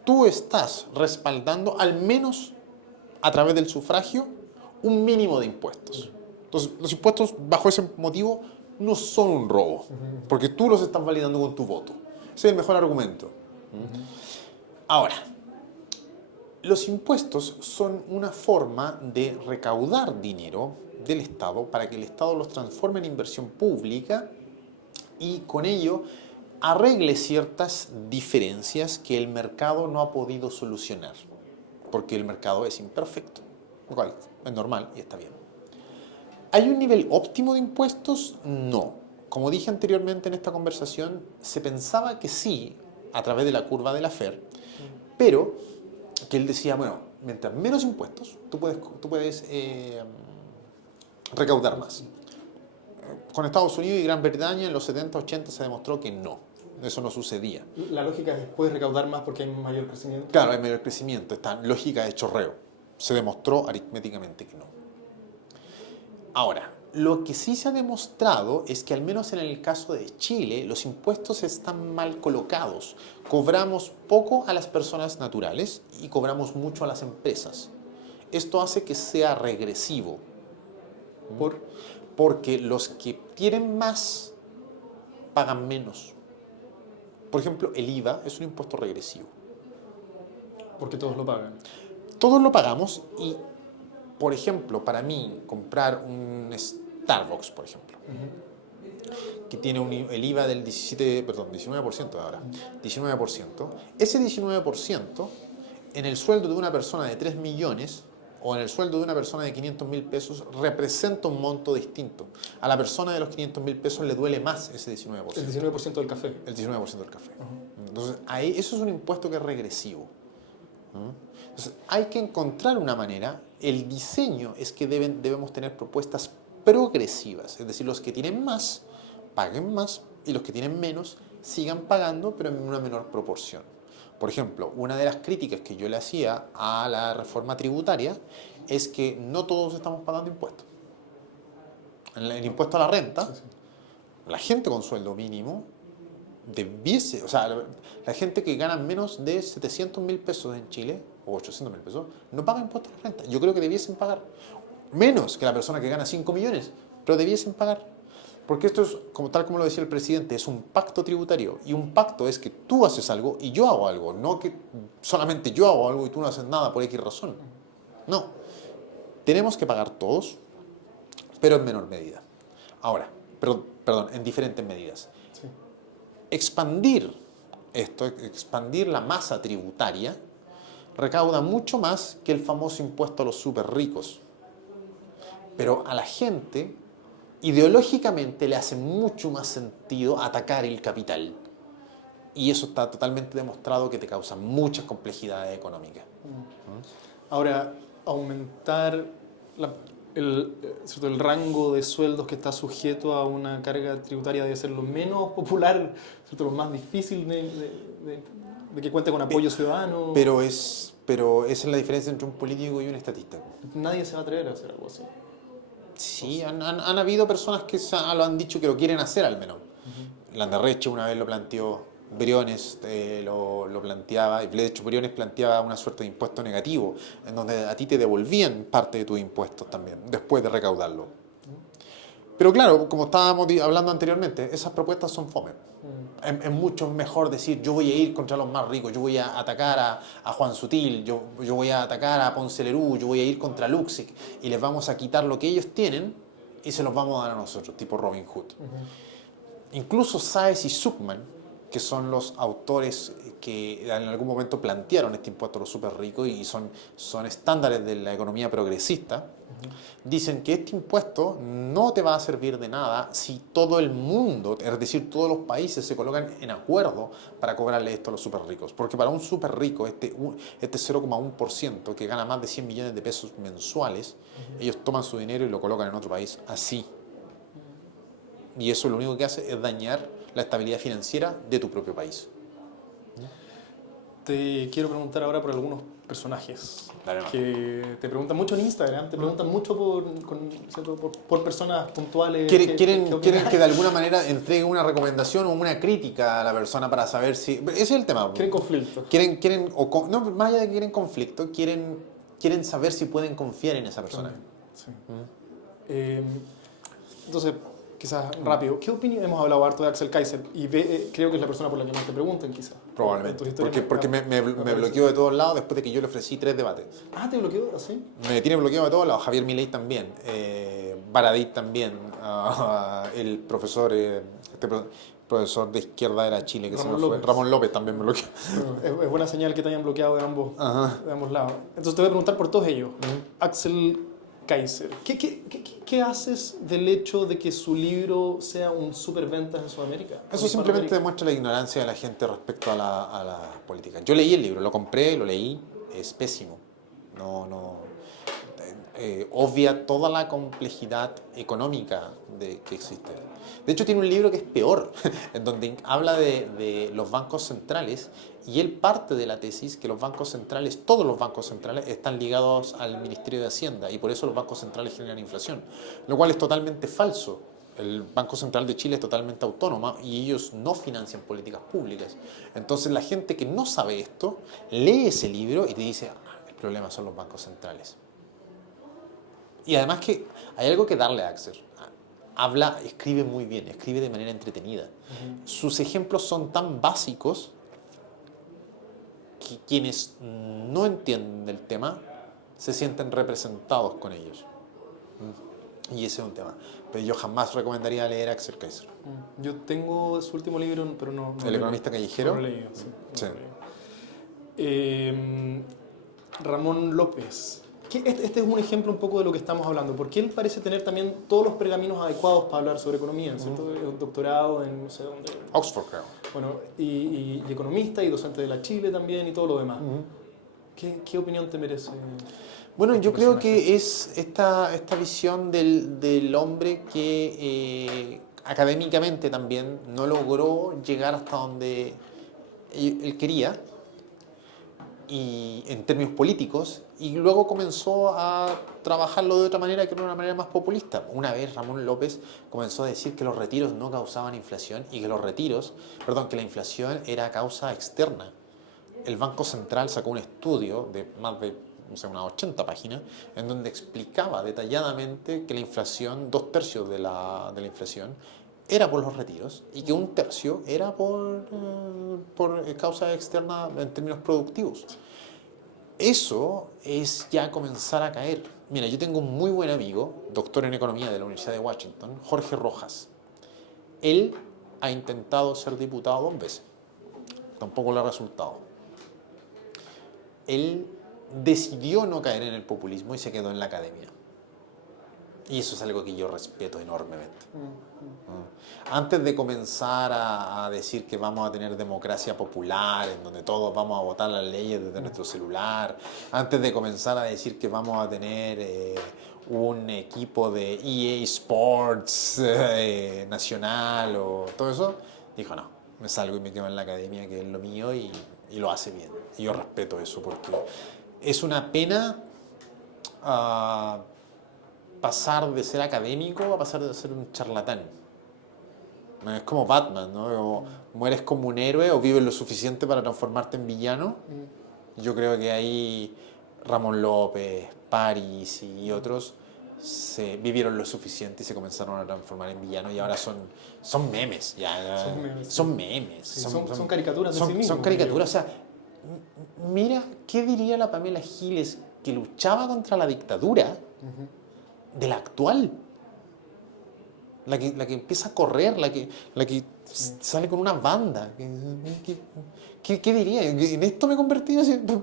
tú estás respaldando, al menos a través del sufragio, un mínimo de impuestos. Entonces, los impuestos, bajo ese motivo, no son un robo, porque tú los estás validando con tu voto. Ese es el mejor argumento. Ahora, los impuestos son una forma de recaudar dinero del Estado para que el Estado los transforme en inversión pública y con ello arregle ciertas diferencias que el mercado no ha podido solucionar, porque el mercado es imperfecto, lo cual es normal y está bien. ¿Hay un nivel óptimo de impuestos? No. Como dije anteriormente en esta conversación, se pensaba que sí, a través de la curva de Laffer, pero que él decía, bueno, mientras menos impuestos, tú puedes recaudar más. Con Estados Unidos y Gran Bretaña en los 70, 80 se demostró que no, eso no sucedía. La lógica es, ¿puedes recaudar más porque hay mayor crecimiento? Claro, hay mayor crecimiento, esta lógica de chorreo. Se demostró aritméticamente que no. Ahora, lo que sí se ha demostrado es que al menos en el caso de Chile, los impuestos están mal colocados. Cobramos poco a las personas naturales y cobramos mucho a las empresas. Esto hace que sea regresivo. Porque los que tienen más pagan menos. Por ejemplo, el IVA es un impuesto regresivo. Porque todos lo pagan. Todos lo pagamos y, por ejemplo, para mí, comprar un Starbucks, por ejemplo, que tiene el IVA del 19% ahora, 19%, ese 19% en el sueldo de una persona de 3 millones o en el sueldo de una persona de 500.000 pesos representa un monto distinto. A la persona de los 500.000 pesos le duele más ese 19%. El 19% del café. El 19% del café. Entonces, ahí, eso es un impuesto que es regresivo. Entonces, hay que encontrar una manera. El diseño es que debemos tener propuestas progresivas. Es decir, los que tienen más, paguen más, y los que tienen menos, sigan pagando, pero en una menor proporción. Por ejemplo, una de las críticas que yo le hacía a la reforma tributaria es que no todos estamos pagando impuestos. El impuesto a la renta, la gente con sueldo mínimo debiese, o sea, la gente que gana menos de 700.000 pesos en Chile, o 800.000 pesos, no paga impuestos a la renta. Yo creo que debiesen pagar menos que la persona que gana 5 millones, pero debiesen pagar. Porque esto es, tal como lo decía el presidente, es un pacto tributario. Y un pacto es que tú haces algo y yo hago algo. No que solamente yo hago algo y tú no haces nada por X razón. No. Tenemos que pagar todos, pero en menor medida. Ahora, perdón, en diferentes medidas. Sí. Expandir esto, expandir la masa tributaria, recauda mucho más que el famoso impuesto a los súper ricos. Pero a la gente, ideológicamente, le hace mucho más sentido atacar el capital. Y eso está totalmente demostrado que te causa muchas complejidades económicas. Ahora, aumentar el rango de sueldos que está sujeto a una carga tributaria debe ser lo menos popular, ¿cierto? Lo más difícil de que cuente con apoyo ciudadano. Pero esa es la diferencia entre un político y un estatista. Nadie se va a atrever a hacer algo así. Sí, han habido personas que lo han dicho que lo quieren hacer al menos. Landerreche una vez lo planteó, Briones lo planteaba, y de hecho Briones planteaba una suerte de impuesto negativo, en donde a ti te devolvían parte de tus impuestos también, después de recaudarlo. Pero claro, como estábamos hablando anteriormente, esas propuestas son fome. Es mucho mejor decir, yo voy a ir contra los más ricos, yo voy a atacar a Juan Sutil, yo voy a atacar a Ponce Lerú, yo voy a ir contra Luxic, y les vamos a quitar lo que ellos tienen y se los vamos a dar a nosotros, tipo Robin Hood. Incluso Sáez y Zuckman, que son los autores que en algún momento plantearon este impuesto a los súper ricos y son estándares de la economía progresista, dicen que este impuesto no te va a servir de nada si todo el mundo, es decir, todos los países se colocan en acuerdo para cobrarle esto a los súper ricos. Porque para un súper rico, este 0,1% que gana más de 100 millones de pesos mensuales, ellos toman su dinero y lo colocan en otro país así. Y eso lo único que hace es dañar la estabilidad financiera de tu propio país. Te quiero preguntar ahora por algunos personajes Dale, no. que te preguntan mucho en Instagram, te preguntan mucho por personas puntuales. Quieren que de alguna manera entregue una recomendación o una crítica a la persona para saber si... Ese es el tema. Quieren conflicto. No, más allá de que quieren conflicto, quieren saber si pueden confiar en esa persona. Sí. Entonces, quizás rápido, ¿qué opinión? Hemos hablado harto de Axel Kaiser y creo que es la persona por la que más te preguntan, quizás. Probablemente. En tus historias Porque me bloqueó de todos lados después de que yo le ofrecí 3 debates. Ah, ¿te bloqueó así? Me tiene bloqueado de todos lados. Javier Milei también. Baradit también. El profesor, profesor de izquierda de la Chile que Ramón se me fue. López. Ramón López también me bloqueó. Es buena señal que te hayan bloqueado de ambos Ajá. lados. Entonces te voy a preguntar por todos ellos. Axel Kaiser, ¿qué haces del hecho de que su libro sea un superventas en Sudamérica? Eso simplemente demuestra la ignorancia de la gente respecto a la política. Yo leí el libro, lo compré, lo leí, es pésimo. Obvia toda la complejidad económica que existe. De hecho, tiene un libro que es peor, en donde habla de los bancos centrales, y él parte de la tesis que los bancos centrales, todos los bancos centrales, están ligados al Ministerio de Hacienda, y por eso los bancos centrales generan inflación, lo cual es totalmente falso. El Banco Central de Chile es totalmente autónoma y ellos no financian políticas públicas. Entonces la gente que no sabe esto, lee ese libro y te dice, el problema son los bancos centrales. Y además que hay algo que darle a Axel. Escribe muy bien, escribe de manera entretenida. Sus ejemplos son tan básicos que quienes no entienden el tema se sienten representados con ellos. Y ese es un tema. Pero yo jamás recomendaría leer a Axel Kaiser. Yo tengo su último libro, pero no ¿El economista callejero? No lo he leído, sí. Sí. Ramón López. Este es un ejemplo un poco de lo que estamos hablando, porque él parece tener también todos los pergaminos adecuados para hablar sobre economía, ¿cierto? Es un doctorado en no sé dónde. Oxford, creo. Bueno, y economista y docente de la Chile también y todo lo demás. ¿Qué opinión te merece? Bueno, yo creo que es esta visión del hombre que académicamente también no logró llegar hasta donde él quería, y en términos políticos, y luego comenzó a trabajarlo de otra manera, que era una manera más populista. Una vez Ramón López comenzó a decir que los retiros no causaban inflación y que que la inflación era causa externa. El Banco Central sacó un estudio de más de unas 80 páginas, en donde explicaba detalladamente que la inflación, 2/3 de la inflación, era por los retiros y que 1/3 era por causa externa en términos productivos. Eso es ya comenzar a caer. Mira, yo tengo un muy buen amigo, doctor en economía de la Universidad de Washington, Jorge Rojas. Él ha intentado ser diputado 2 veces. Tampoco le ha resultado. Él decidió no caer en el populismo y se quedó en la academia. Y eso es algo que yo respeto enormemente. Antes de comenzar a decir que vamos a tener democracia popular, en donde todos vamos a votar las leyes desde nuestro celular, antes de comenzar a decir que vamos a tener un equipo de EA Sports nacional o todo eso, dijo no, me salgo y me quedo en la academia, que es lo mío, y lo hace bien. Y yo respeto eso porque es una pena pasar de ser académico a pasar de ser un charlatán. Es como Batman, ¿no? O mueres como un héroe o vives lo suficiente para transformarte en villano. Yo creo que ahí Ramón López, París y otros vivieron lo suficiente y se comenzaron a transformar en villanos, y ahora son memes. Son memes. Sí, son caricaturas de sí mismos. Son caricaturas. O sea, mira, ¿qué diría la Pamela Giles, que luchaba contra la dictadura de la actual? La que empieza a correr, la que sale con una banda. ¿Qué diría? ¿En esto me convertí?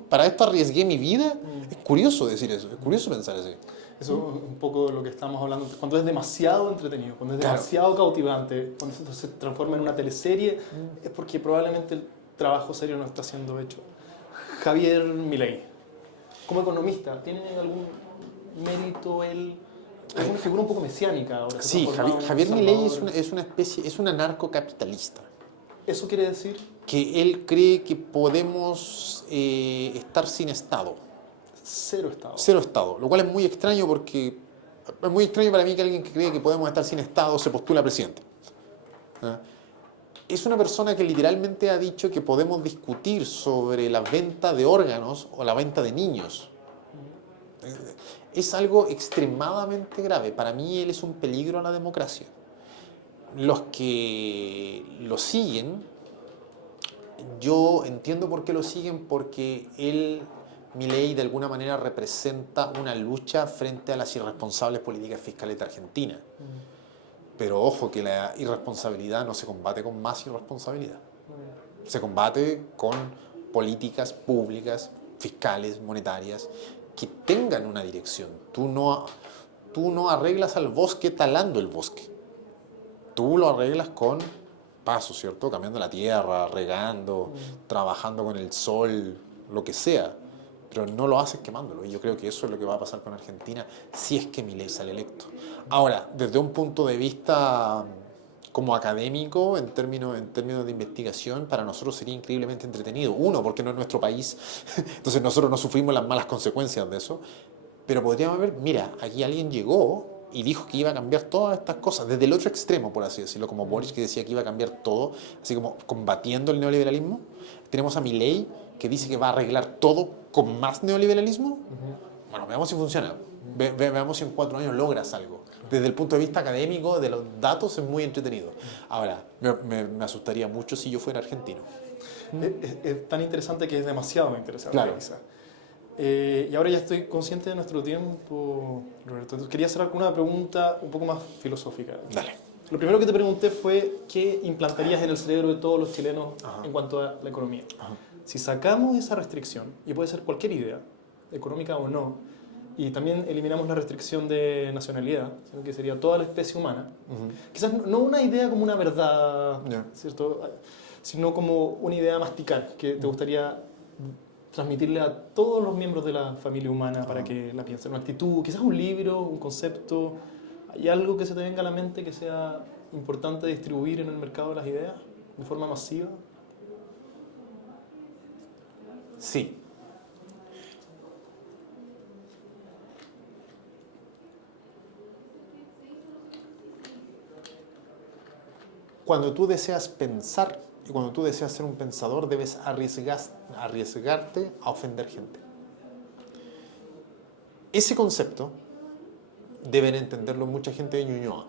¿Para esto arriesgué mi vida? Es curioso decir eso, es curioso pensar así. Eso es un poco lo que estamos hablando. Cuando es demasiado entretenido, cuando es demasiado cautivante, cuando se transforma en una teleserie, es porque probablemente el trabajo serio no está siendo hecho. Javier Milei, como economista, ¿tiene algún mérito él? Es una figura un poco mesiánica ahora. Sí, Javier Milei es un anarcocapitalista. ¿Eso quiere decir? Que él cree que podemos estar sin Estado. Cero Estado. Cero Estado, lo cual es muy extraño, porque es muy extraño para mí que alguien que cree que podemos estar sin Estado se postula a presidente. Es una persona que literalmente ha dicho que podemos discutir sobre la venta de órganos o la venta de niños. es algo extremadamente grave. Para mí él es un peligro a la democracia. Los que lo siguen, yo entiendo por qué lo siguen, porque él, Milei, de alguna manera representa una lucha frente a las irresponsables políticas fiscales de Argentina. Pero ojo, que la irresponsabilidad no se combate con más irresponsabilidad. Se combate con políticas públicas, fiscales, monetarias, que tengan una dirección. Tú no arreglas al bosque talando el bosque. Tú lo arreglas con pasos, ¿cierto? Cambiando la tierra, regando, trabajando con el sol, lo que sea. Pero no lo haces quemándolo. Y yo creo que eso es lo que va a pasar con Argentina si es que Milei sale electo. Ahora, desde un punto de vista como académico, en términos de investigación, para nosotros sería increíblemente entretenido. Uno, porque no es nuestro país, entonces nosotros no sufrimos las malas consecuencias de eso. Pero podríamos ver, mira, aquí alguien llegó y dijo que iba a cambiar todas estas cosas, desde el otro extremo, por así decirlo, como Boris, que decía que iba a cambiar todo, así como combatiendo el neoliberalismo. Tenemos a Milei, que dice que va a arreglar todo con más neoliberalismo. Bueno, veamos si funciona. Veamos si en 4 años logras algo. Desde el punto de vista académico, de los datos, es muy entretenido. Ahora, me asustaría mucho si yo fuera argentino. Es tan interesante que es demasiado interesante. Claro. Quizá. Y ahora ya estoy consciente de nuestro tiempo, Roberto. Entonces quería hacer alguna pregunta un poco más filosófica. Dale. Lo primero que te pregunté fue qué implantarías en el cerebro de todos los chilenos en cuanto a la economía. Si sacamos esa restricción, y puede ser cualquier idea, económica o no, y también eliminamos la restricción de nacionalidad, sino que sería toda la especie humana, quizás no una idea como una verdad, ¿cierto? Sino como una idea a masticar, que te gustaría transmitirle a todos los miembros de la familia humana para que la piensen. Una actitud, quizás un libro, un concepto. ¿Hay algo que se te venga a la mente que sea importante distribuir en el mercado de las ideas de forma masiva? Sí. Cuando tú deseas pensar y cuando tú deseas ser un pensador, debes arriesgarte a ofender gente. Ese concepto deben entenderlo mucha gente de Ñuñoa.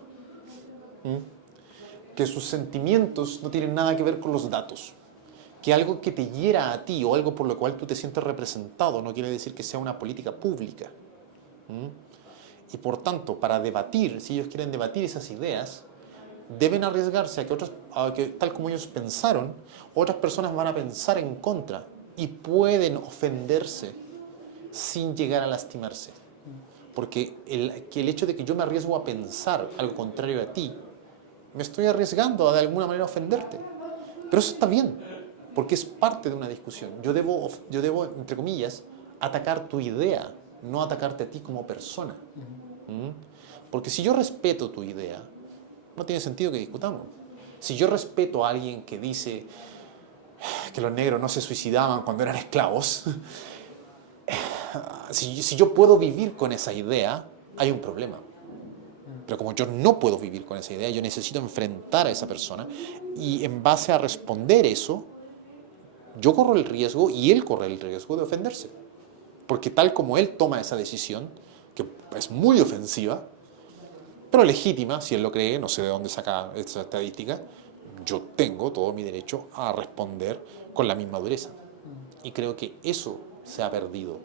Que sus sentimientos no tienen nada que ver con los datos. Que algo que te hiera a ti o algo por lo cual tú te sientes representado no quiere decir que sea una política pública. Y por tanto, para debatir, si ellos quieren debatir esas ideas, deben arriesgarse a que tal como ellos pensaron, otras personas van a pensar en contra y pueden ofenderse sin llegar a lastimarse. Porque el hecho de que yo me arriesgo a pensar algo contrario a ti, me estoy arriesgando a de alguna manera ofenderte. Pero eso está bien, porque es parte de una discusión. Yo debo, entre comillas, atacar tu idea, no atacarte a ti como persona. Porque si yo respeto tu idea, no tiene sentido que discutamos. Si yo respeto a alguien que dice que los negros no se suicidaban cuando eran esclavos, si yo puedo vivir con esa idea, hay un problema. Pero como yo no puedo vivir con esa idea, yo necesito enfrentar a esa persona y en base a responder eso, yo corro el riesgo y él corre el riesgo de ofenderse. Porque tal como él toma esa decisión, que es muy ofensiva, pero legítima, si él lo cree, no sé de dónde saca esa estadística, yo tengo todo mi derecho a responder con la misma dureza. Y creo que eso se ha perdido.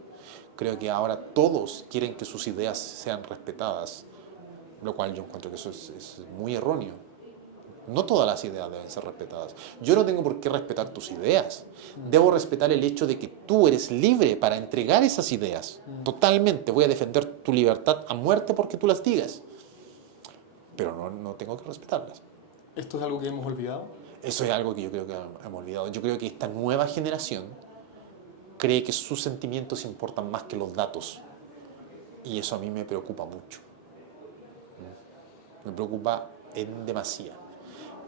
Creo que ahora todos quieren que sus ideas sean respetadas, lo cual yo encuentro que eso es muy erróneo. No todas las ideas deben ser respetadas. Yo no tengo por qué respetar tus ideas. Debo respetar el hecho de que tú eres libre para entregar esas ideas. Totalmente. Voy a defender tu libertad a muerte porque tú las digas. Pero no tengo que respetarlas. ¿Esto es algo que hemos olvidado? Eso es algo que yo creo que hemos olvidado. Yo creo que esta nueva generación cree que sus sentimientos importan más que los datos. Y eso a mí me preocupa mucho. Me preocupa en demasía.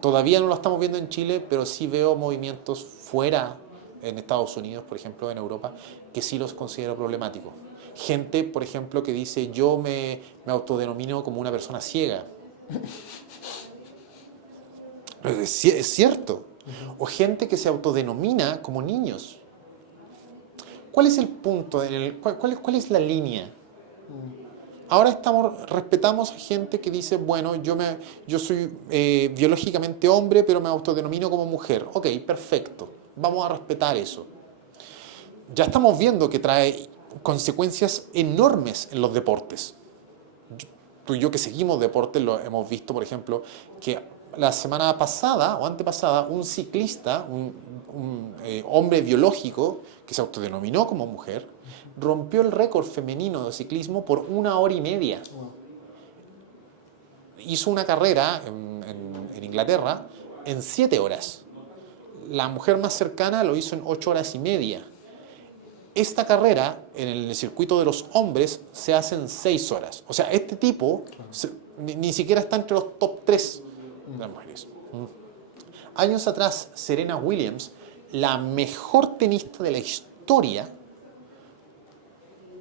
Todavía no lo estamos viendo en Chile, pero sí veo movimientos fuera, en Estados Unidos, por ejemplo, en Europa, que sí los considero problemáticos. Gente, por ejemplo, que dice, yo me autodenomino como una persona ciega. Es cierto. O gente que se autodenomina como niños. ¿Cuál es el punto? ¿Cuál es la línea? Ahora respetamos a gente que dice, bueno, yo soy biológicamente hombre, pero me autodenomino como mujer. Ok, perfecto. Vamos a respetar eso. Ya estamos viendo que trae consecuencias enormes en los deportes. Tú y yo que seguimos deportes lo hemos visto, por ejemplo, que la semana pasada o antepasada un ciclista, un hombre biológico que se autodenominó como mujer, rompió el récord femenino de ciclismo por 1 hora y media. Hizo una carrera en Inglaterra en 7 horas. La mujer más cercana lo hizo en 8 horas y media. Esta carrera en el circuito de los hombres se hace en 6 horas. O sea, este tipo ni siquiera está entre los top 3 de las mujeres. Años atrás, Serena Williams, la mejor tenista de la historia,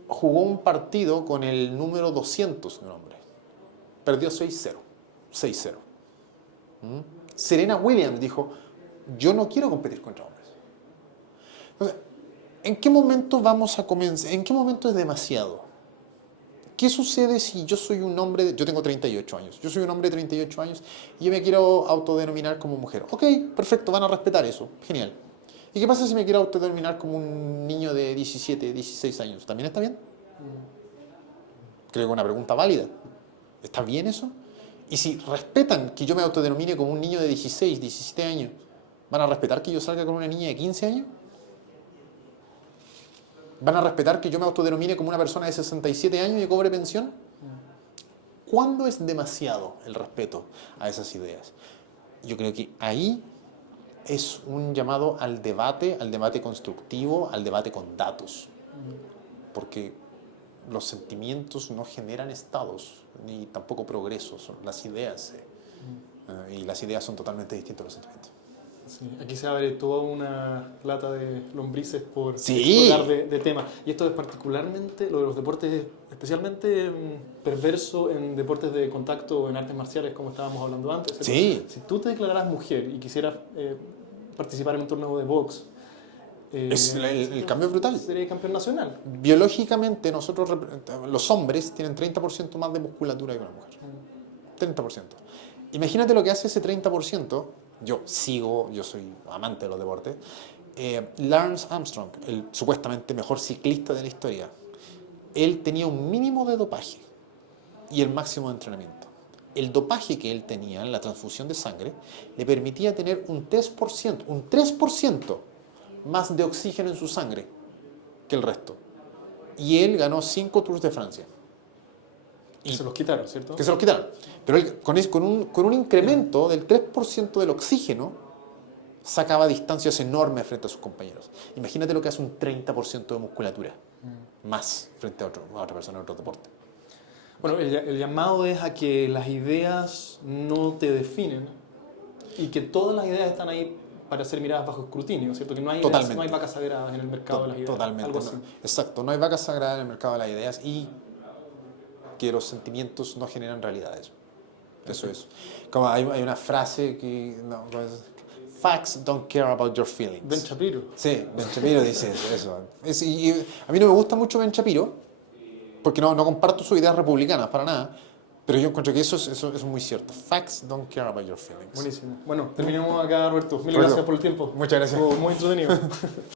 jugó un partido con el número 200 de un hombre. Perdió 6-0. 6-0. Serena Williams dijo, yo no quiero competir contra hombres. Entonces, ¿en qué momento vamos a comenzar? ¿En qué momento es demasiado? ¿Qué sucede si yo soy un hombre, yo tengo 38 años, yo soy un hombre de 38 años y yo me quiero autodenominar como mujer? Ok, perfecto, van a respetar eso, genial. ¿Y qué pasa si me quiero autodenominar como un niño de 17, 16 años? ¿También está bien? Creo que es una pregunta válida. ¿Está bien eso? Y si respetan que yo me autodenomine como un niño de 16, 17 años, ¿van a respetar que yo salga con una niña de 15 años? ¿Van a respetar que yo me autodenomine como una persona de 67 años y cobre pensión? ¿Cuándo es demasiado el respeto a esas ideas? Yo creo que ahí es un llamado al debate constructivo, al debate con datos. Porque los sentimientos no generan estados, ni tampoco progreso, son las ideas. Y las ideas son totalmente distintas a los sentimientos. Sí, aquí se abre toda una lata de lombrices por Sí. hablar de temas. Y esto es particularmente, lo de los deportes, es especialmente perverso en deportes de contacto o en artes marciales, como estábamos hablando antes. Sí. Si tú te declararas mujer y quisieras participar en un torneo de box, El cambio es brutal. Sería campeón nacional. Biológicamente, los hombres, tienen 30% más de musculatura que una mujer. 30%. Imagínate lo que hace ese 30%. Yo soy amante de los deportes. Lance Armstrong, el supuestamente mejor ciclista de la historia, él tenía un mínimo de dopaje y el máximo de entrenamiento. El dopaje que él tenía en la transfusión de sangre le permitía tener un 3% más de oxígeno en su sangre que el resto. Y él ganó 5 Tours de Francia. Y se los quitaron, ¿cierto? Que se los quitaron. Pero él, con un incremento del 3% del oxígeno, sacaba distancias enormes frente a sus compañeros. Imagínate lo que hace un 30% de musculatura más frente a otra persona en otro deporte. Bueno, el llamado es a que las ideas no te definen y que todas las ideas están ahí para ser miradas bajo escrutinio, ¿cierto? Que no hay vacas sagradas en el mercado de las ideas. Totalmente. Algo así. Exacto, no hay vacas sagradas en el mercado de las ideas y que los sentimientos no generan realidades. Eso es. Como hay una frase que... Facts don't care about your feelings. Ben Shapiro. Sí, Ben Shapiro dice eso. Y a mí no me gusta mucho Ben Shapiro, porque no comparto sus ideas republicanas, para nada, pero yo encuentro que eso es muy cierto. Facts don't care about your feelings. Buenísimo. Bueno, terminamos acá, Roberto. Mil gracias por el tiempo. Muchas gracias. Estuvo muy entretenido.